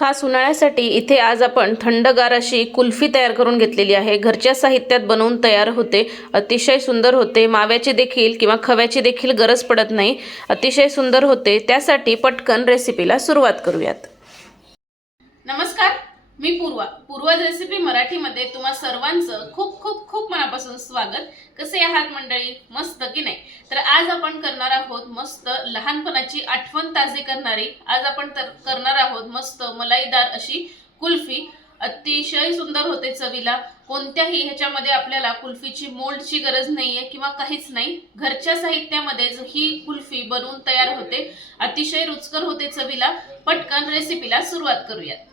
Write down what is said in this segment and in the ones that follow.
खास उन्हाळ्यासाठी इथे आज आपण थंडगार अशी कुल्फी तयार करून घेतलेली आहे. घरच्या साहित्यात बनवून तयार होते. अतिशय सुंदर होते. माव्याची देखील किंवा खव्याची देखील गरज पडत नाही. अतिशय सुंदर होते. त्यासाठी पटकन रेसिपीला सुरुवात करूयात. नमस्कार. मी पूर्वा पूर्वाज रेसिपी मराठीमध्ये तुम्हा सर्वांचं खूप खूप खूप मनापासून स्वागत. कसे आहात मंडळी? मस्त की नाही? तर आज आपण करणार आहोत मस्त लहानपणाची आठवण ताजी करणारी. आज आपण तर करणार आहोत मस्त मलाईदार अशी कुल्फी. अतिशय सुंदर होते चवीला. कोणत्याही ह्याच्यामध्ये आपल्याला कुल्फीची मोल्डची गरज नाहीये किंवा काहीच नाही. घरच्या साहित्यामध्ये ही कुल्फी बनवून तयार होते अतिशय रुचकर होते चवीला. पटकन रेसिपीला सुरुवात करूयात.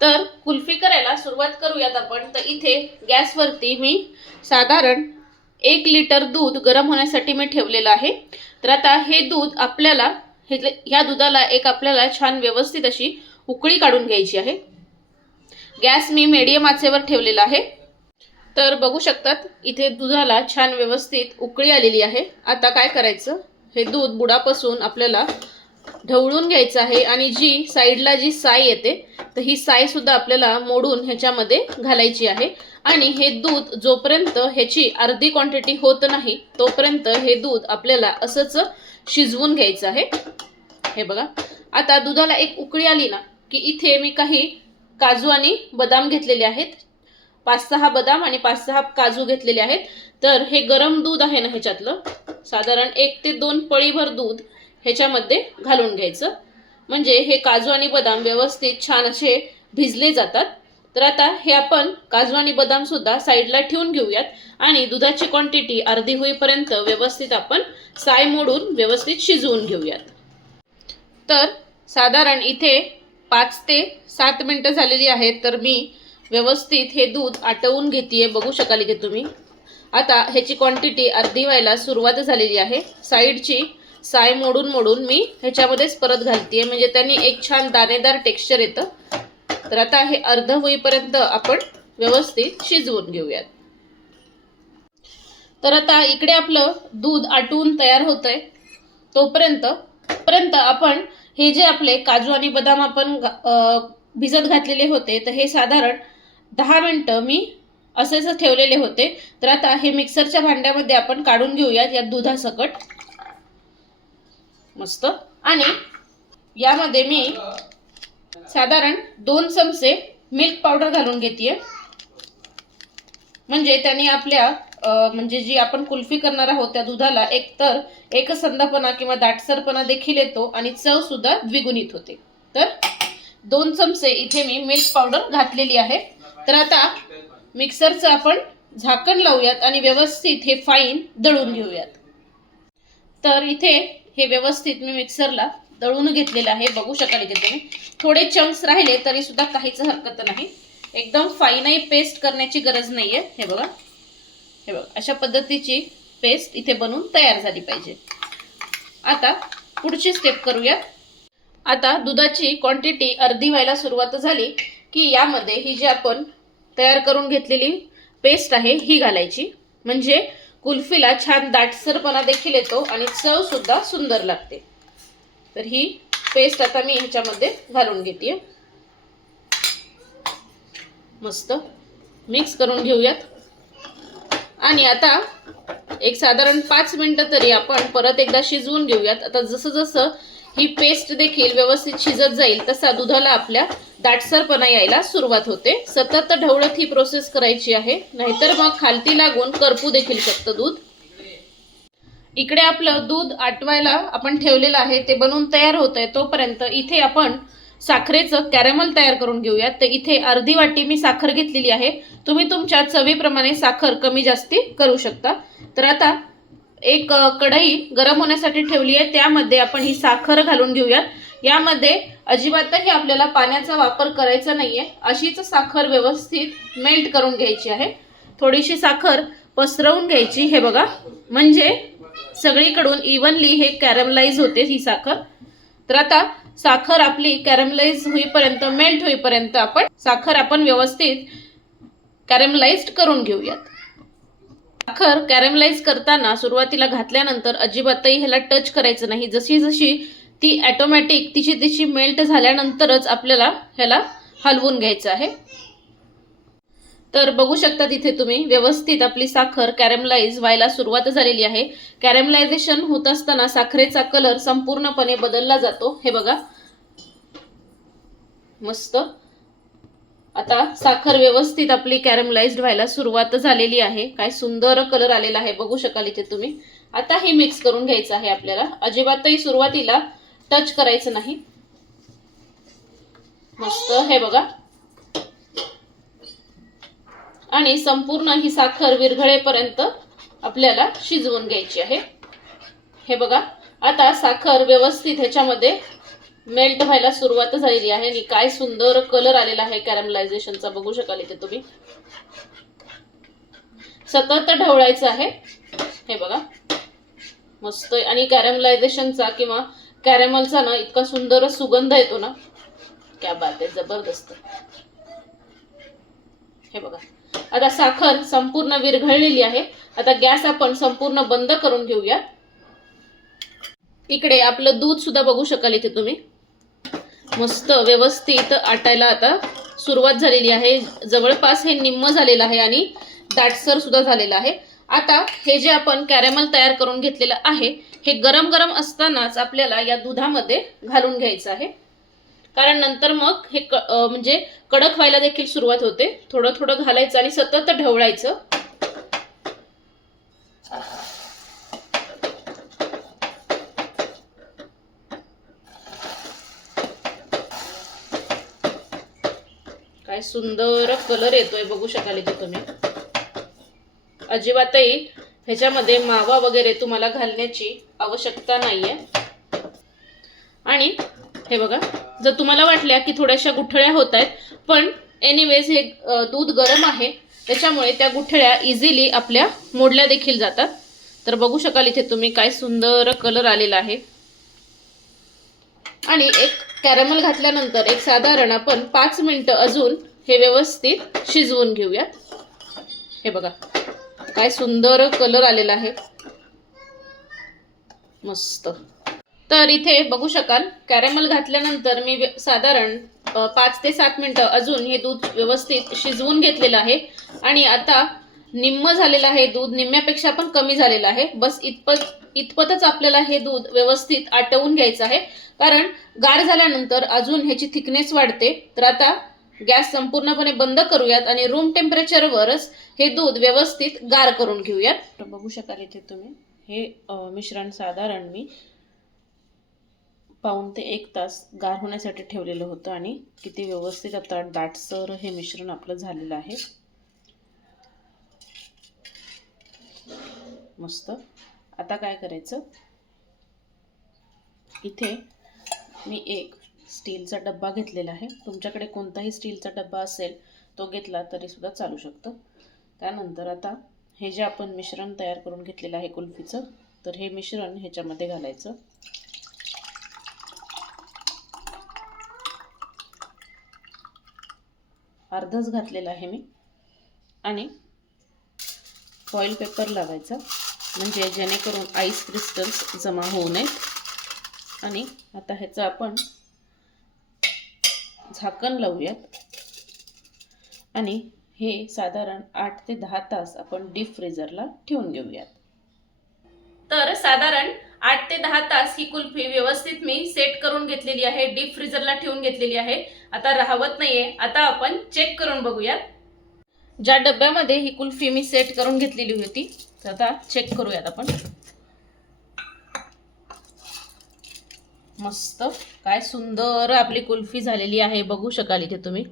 तर कुल्फी करायला सुरुवात करूयात आपण. तर इथे गॅसवरती मी साधारण एक लिटर दूध गरम होण्यासाठी मी ठेवलेलं आहे. तर आता हे दूध आपल्याला हे ह्या दुधाला एक आपल्याला छान व्यवस्थित अशी उकळी काढून घ्यायची आहे. गॅस मी मीडियम आचेवर ठेवलेला आहे. तर बघू शकतात इथे दुधाला छान व्यवस्थित उकळी आलेली आहे. आता काय करायचं? हे दूध बुडापासून आपल्याला ढवळून घ्यायचं आहे आणि जी साईडला जी साय येते तर ही साय सुद्धा आपल्याला मोडून ह्याच्यामध्ये घालायची आहे. आणि हे दूध जोपर्यंत ह्याची अर्धी क्वांटिटी होत नाही तोपर्यंत हे दूध आपल्याला असंच शिजवून घ्यायचं आहे. हे बघा. आता दुधाला एक उकळी आली ना की इथे मी काही काजू आणि बदाम घेतलेले आहेत. पाच सहा बदाम आणि पाच सहा काजू घेतलेले आहेत. तर हे गरम दूध आहे ना ह्याच्यातलं. साधारण एक ते दोन पळीभर दूध ह्याच्यामध्ये घालून घ्यायचं. म्हणजे हे काजू आणि बदाम व्यवस्थित छान असे भिजले जातात. तर आता हे आपण काजू आणि बदामसुद्धा साईडला ठेवून घेऊयात. आणि दुधाची क्वांटिटी अर्धी होईपर्यंत व्यवस्थित आपण साय मोडून व्यवस्थित शिजवून घेऊयात. तर साधारण इथे पाच ते सात मिनटं झालेली आहेत. तर मी व्यवस्थित हे दूध आटवून घेते बघू शकाल की तुम्ही. आता ह्याची क्वांटिटी अर्धी व्हायला सुरुवात झालेली आहे. साईडची साय मोडून मोडून मी ह्याच्यामध्येच परत घालते म्हणजे त्यांनी एक छान दाणेदार टेक्स्चर येतं. तर आता हे अर्ध होईपर्यंत आपण व्यवस्थित शिजवून घेऊयात. तर आता इकडे आपलं दूध आटवून तयार होतंय. तोपर्यंत पर्यंत आपण हे जे आपले काजू आणि बदाम आपण भिजत घातलेले होते तर हे साधारण दहा मिनटं मी असेच ठेवलेले होते. तर आता हे मिक्सरच्या भांड्यामध्ये आपण काढून घेऊयात या दुधासकट. मस्त. आणि यामध्ये मी साधारण दोन चमचे मिल्क पावडर घालून घेते म्हणजे त्याने आपल्या म्हणजे जी आपण कुल्फी करणार आहोत त्या दुधाला एकतर एकसंधपणा किंवा दाटसरपणा देखील येतो आणि चव सुद्धा द्विगुणित होते. तर दोन चमचे इथे मी मिल्क पावडर घातलेली आहे. तर आता मिक्सरचं आपण झाकण लावूयात आणि व्यवस्थित हे फाईन दळून घेऊयात. तर इथे हे व्यवस्थित मी मिक्सरला दळून घेतलेलं आहे. बघू शकाल इथे तुम्ही. थोडे चंक्स राहिले तरी सुद्धा काहीच हरकत नाही. एकदम फाईनही पेस्ट करण्याची गरज नाहीये. हे बघा. हे बघा. अशा पद्धतीची पेस्ट इथे बनवून तयार झाली पाहिजे. आता पुढची स्टेप करूया आता दुधाची क्वांटिटी अर्धी व्हायला सुरुवात झाली की यामध्ये ही जी आपण तयार करून घेतलेली पेस्ट आहे ही घालायची. म्हणजे कुल्फीला छान दाटसरपणा देखील येतो आणि चव सुद्धा सुंदर लागते. तर ही पेस्ट आता मी ह्याच्यामध्ये घालून घेते. मस्त. मिक्स करून घेऊयात. आणि आता एक साधारण पाच मिनटं तरी आपण परत एकदा शिजवून घेऊयात. आता जसं जसं ही पेस्ट देखील व्यवस्थित शिजत जाईल तसा दुधाला आपल्या दाटसरपणा यायला सुरुवात होते. सतत ढवळत ही प्रोसेस करायची आहे नाहीतर मग खालती लागून करपू देखील शकतं दूध. इकडे आपलं दूध आटवायला आपण ठेवलेलं आहे ते बनवून तयार होत आहे तोपर्यंत इथे आपण साखरेचं कॅरेमल तयार करून घेऊयात. तर इथे अर्धी वाटी मी साखर घेतलेली आहे. तुम्ही तुमच्या चवीप्रमाणे साखर कमी जास्ती करू शकता. तर आता एक कढई गरम होण्यासाठी ठेवली आहे. त्यामध्ये आपण ही साखर घालून घेऊयात. यामध्ये अजिबातही आपल्याला पाण्याचा वापर करायचा नाही आहे अशीच साखर व्यवस्थित मेल्ट करून घ्यायची आहे. थोडीशी साखर पसरवून घ्यायची. हे बघा. म्हणजे सगळीकडून इव्हनली हे कॅरमलाइज होते ही साखर. तर आता साखर आपली कॅरमलाइज होईपर्यंत मेल्ट होईपर्यंत आपण साखर आपण व्यवस्थित कॅरमलाइज्ड करून घेऊयात. साखर कॅरमलाइज करताना सुरुवातीला घातल्यानंतर अजिबातही ह्याला टच करायचं नाही. जशी जशी ती ॲटोमॅटिक तिची तिची मेल्ट झाल्यानंतरच आपल्याला ह्याला हलवून घ्यायचं आहे. तर बघू शकता तिथे तुम्ही व्यवस्थित आपली साखर कॅरेमलाइज व्हायला सुरुवात झालेली आहे. कॅरेमलायझेशन होत असताना साखरेचा कलर संपूर्णपणे बदलला जातो. हे बघा. मस्त. आता साखर व्यवस्थित आपली कॅरेमलाइज्ड व्हायला सुरुवात झालेली आहे. काय सुंदर कलर आलेला आहे. बघू शकाल इथे तुम्ही. आता हे मिक्स करून घ्यायचं आहे आपल्याला. अजिबातही सुरुवातीला टच करायचं नाही. मस्त. हे बघा. आणि संपूर्ण ही साखर विरघळेपर्यंत आपल्याला शिजवून घ्यायची आहे. हे बघा. आता साखर व्यवस्थित ह्याच्यामध्ये मेल्ट व्हायला सुरुवात झालेली आहे. आणि काय सुंदर कलर आलेला आहे कॅरमलायझेशनचा बघू शकाल इथे तुम्ही. सतत ढवळायचं आहे. हे बघा. मस्त आणि कॅरमलायझेशनचा किंवा कॅरेमलचा ना इतका सुंदर सुगंध येतो ना. क्या बात आहे. जबरदस्त. हे बघा. आता साखर संपूर्ण विरघळलेली आहे. आता गॅस आपण संपूर्ण बंद करून घेऊया. इकडे आपलं दूध सुद्धा बघू शकाल इथे तुम्ही. मस्त व्यवस्थित आटायला आता सुरुवात झालेली आहे. जवळपास हे निम्म झालेलं आहे आणि दाटसर सुद्धा झालेलं आहे. आता हे जे आपण कॅरेमल तयार करून घेतलेलं आहे हे गरम गरम असतानाच आपल्याला या दुधामध्ये घालून घ्यायचं आहे. कारण नंतर मग हे क म्हणजे कडक व्हायला देखील सुरुवात होते. थोडं थोडं घालायचं आणि सतत ढवळायचं. काय सुंदर कलर येतोय बघू शकाल इथे तुम्ही. अजिबातही ह्याच्यामध्ये मावा वगैरे तुम्हाला घालण्याची आवश्यकता नाहीये. आणि हे बघा जर तुम्हाला वाटल्या की थोड्याशा गुठळ्या होत आहेत पण एनिवेज हे दूध गरम आहे त्याच्यामुळे त्या गुठळ्या इझिली आपल्या मोडल्या देखील जातात. तर बघू शकाल इथे तुम्ही काय सुंदर कलर आलेला आहे. आणि एक कॅरमल घातल्यानंतर एक साधारण आपण पाच मिनटं अजून हे व्यवस्थित शिजवून घेऊयात. हे बघा काय सुंदर कलर आलेला आहे. मस्त. तर इथे बघू शकाल कॅरेमल घातल्यानंतर मी साधारण पाच ते सात मिनटं अजून हे दूध व्यवस्थित शिजवून घेतलेलं आहे. आणि आता निम्म झालेलं आहे दूध निम्म्यापेक्षा पण कमी झालेलं आहे. बस इतपत इतपतच आपल्याला हे दूध व्यवस्थित आटवून घ्यायचं आहे. कारण गार झाल्यानंतर अजून ह्याची थिकनेस वाढते. तर आता गॅस संपूर्णपणे बंद करूयात आणि रूम टेम्परेचरवरच हे दूध व्यवस्थित गार करून घेऊयात. तर बघू शकाल इथे तुम्ही. हे मिश्रण साधारण मी पाऊन ते एक तास गार होण्यासाठी ठेवलेलं होतं आणि किती व्यवस्थित आता दाटसर हे मिश्रण आपलं झालेलं आहे. मस्त. आता काय करायचं? इथे मी एक स्टीलचा डब्बा घेतलेला आहे. तुमच्याकडे कोणताही स्टीलचा डब्बा असेल तो घेतला तरी सुद्धा चालू शकतं. त्यानंतर आता हे जे आपण मिश्रण तयार करून घेतलेलं आहे कुल्फीचं तर हे मिश्रण ह्याच्यामध्ये घालायचं. अर्धच घातलेलं आहे मी. आणि फॉईल पेपर लावायचा म्हणजे जेणेकरून आईस क्रिस्टल्स जमा होऊ नयेत. आणि आता ह्याचं आपण झाकण लावूयात. आणि हे साधारण आठ ते दहा तास आपण डीप फ्रीजरला ठेवून घेऊयात. तर साधारण आठ ते दहा तास ही कुल्फी व्यवस्थित मी सेट करून घेतलेली आहे डीप फ्रीजरला ठेवून घेतलेली आहे. आता राहवत नाहीये आता आपण चेक करून बघूयात. ज्या डब्यामध्ये ही कुल्फी मी सेट करून घेतलेली होती तर आता चेक करूयात आपण. मस्त. काय सुंदर आपली कुल्फी झालेली आहे. बघू शकाल इथे तुम्ही.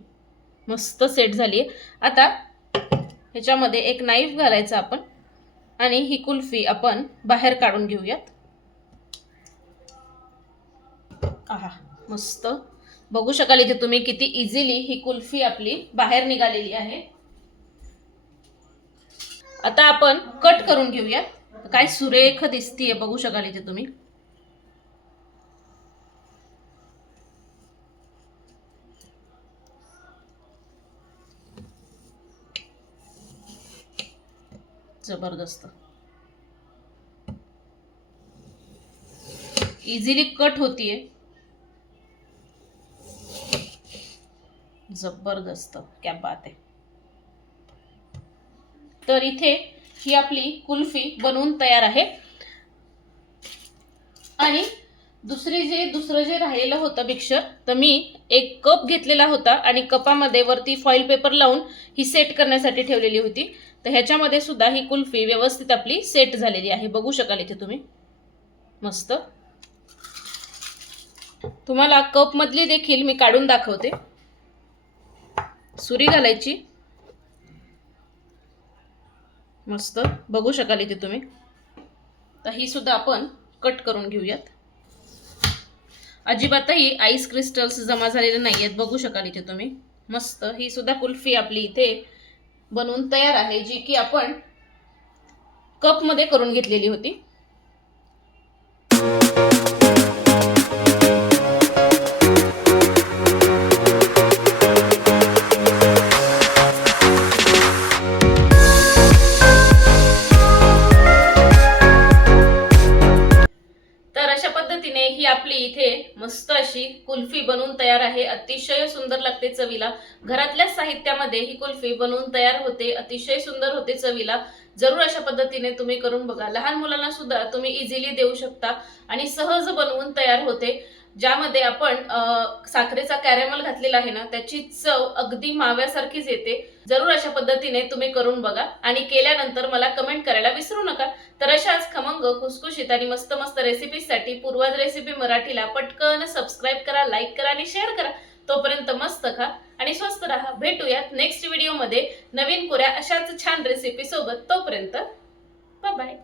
मस्त सेट झाली आहे. आता ह्याच्यामध्ये एक नाईफ घालायचा आपण. आणि ही कुल्फी आपण बाहेर काढून घेऊयात. आहा मस्त. बघू शकाल इथे तुम्ही किती इझिली ही कुल्फी आपली बाहेर निघालेली आहे. आता आपण कट करून घेऊयात. काय सुरेख दिसतीये बघू शकाल इथे तुम्ही. जबरदस्त. इझिली कट होतीये. जबरदस्त. क्या बात आहे तर इथे ही आपली कुल्फी बनवून तयार आहे. आणि दुसरी जे दुसरं जे राहिलेलं होतं मिक्सर तर मी एक कप घेतलेला होता आणि कपामध्ये वरती फॉईल पेपर लावून ही सेट करण्यासाठी ठेवलेली होती. तर ह्याच्यामध्ये सुद्धा ही कुल्फी व्यवस्थित आपली सेट झालेली आहे. बघू शकाल इथे तुम्ही. मस्त. तुम्हाला कपमधली देखील मी काढून दाखवते. सुरी घालायची. मस्त. बघू शकाल इथे तुम्ही. तर ही सुद्धा आपण कट करून घेऊयात. अजिबातही आईस क्रिस्टल्स जमा झालेले नाही आहेत बघू शकाल इथे तुम्ही. मस्त. ही सुद्धा कुल्फी आपली इथे बनवून तयार आहे जी की आपण कपमध्ये करून घेतलेली होती. पद्धतीने ही आपली इथे मस्त अशी कुल्फी बनवून तयार आहे. अतिशय सुंदर लागते चवीला. घरातल्या साहित्यामध्ये ही कुल्फी बनवून तयार होते. अतिशय सुंदर होते चवीला. जरूर अशा पद्धतीने तुम्ही करून बघा. लहान मुलांना सुद्धा तुम्ही इझिली देऊ शकता आणि सहज बनवून तयार होते. ज्यामध्ये आपण साखरेचा कॅरेमल घातलेला आहे ना त्याची चव अगदी माव्यासारखीच येते. जरूर अशा पद्धतीने तुम्ही करून बघा आणि केल्यानंतर मला कमेंट करायला विसरू नका. तर अशाच खमंग खुसखुशीत आणि मस्त मस्त रेसिपीसाठी पूर्वज रेसिपी मराठीला पटकन सबस्क्राईब करा लाईक करा आणि शेअर करा. तोपर्यंत मस्त खा आणि स्वस्त राहा. भेटूयात नेक्स्ट व्हिडिओमध्ये नवीन कोऱ्या अशाच छान रेसिपी सोबत. तोपर्यंत बाय